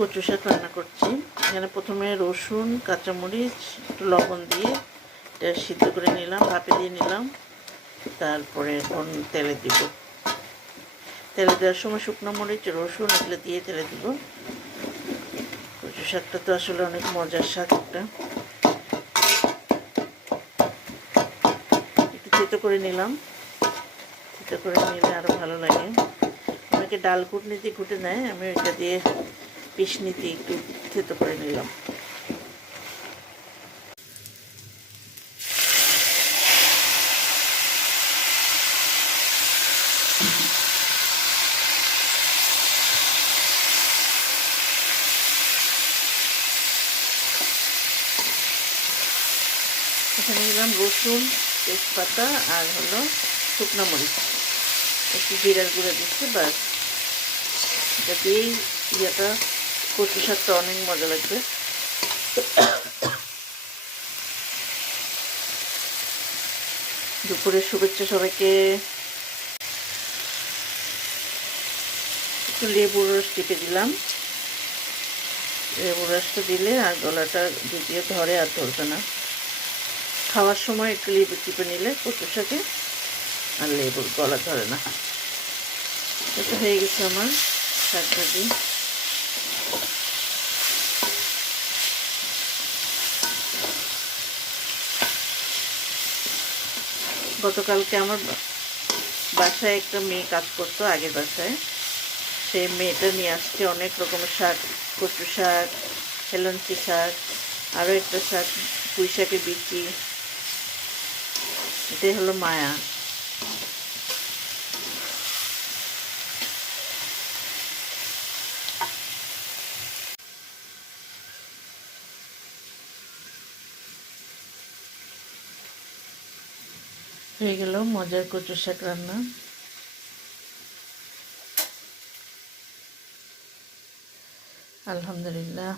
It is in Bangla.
কচু শাক রান্না করছি। এখানে প্রথমে রসুন, কাঁচামরিচ, একটু লবণ দিয়ে এটা সিদ্ধ করে নিলাম, ভাপে দিয়ে নিলাম। তারপরে এখন তেলে দিব। তেলে দেওয়ার সময় শুকনো মরিচ, রসুন এগুলো দিয়ে তেলে দিব। কচু শাকটা তো আসলে অনেক মজার শাক একটা। একটু থেতো করে নিলাম, থেতো করে নিলে আরও ভালো লাগে। অনেকে ডাল ঘুটনি দিয়ে ঘুটে নেয়, আমি এটা দিয়ে পিষনি দিয়ে একটু থেতো করে নিলাম। এখানে দিলাম রসুন, তেজপাতা আর হলো শুকনো মরিচ, একটু জিরার গুঁড়ো দিচ্ছি, বাস। এটা দিয়েই ইয়েটা কচু শাকটা অনেক মজা লাগবে। দুপুরের শুভেচ্ছা সবাইকে। একটু লেবুর রস টিপে দিলাম। লেবুর রসটা দিলে আর গলাটা যদিও ধরে আর ধরবে না। খাওয়ার সময় একটু লেবু টিপে নিলে কচু শাকে আর লেবুর গলা ধরে না। এটা হয়ে গেছে আমার শাক ভাজি। গতকালকে আমার বাসায় একটা মেয়ে কাজ করতো, আগের বাসায়। সেই মেয়েটা নিয়ে আসছে অনেক রকমের শাক, কচু শাক, হেলাঞ্চি শাক, আরও একটা শাক পুঁই শাকের বিচি। এটাই হলো মায়া। হয়ে গেল মজার কচু শাক রান্না। আলহামদুলিল্লাহ।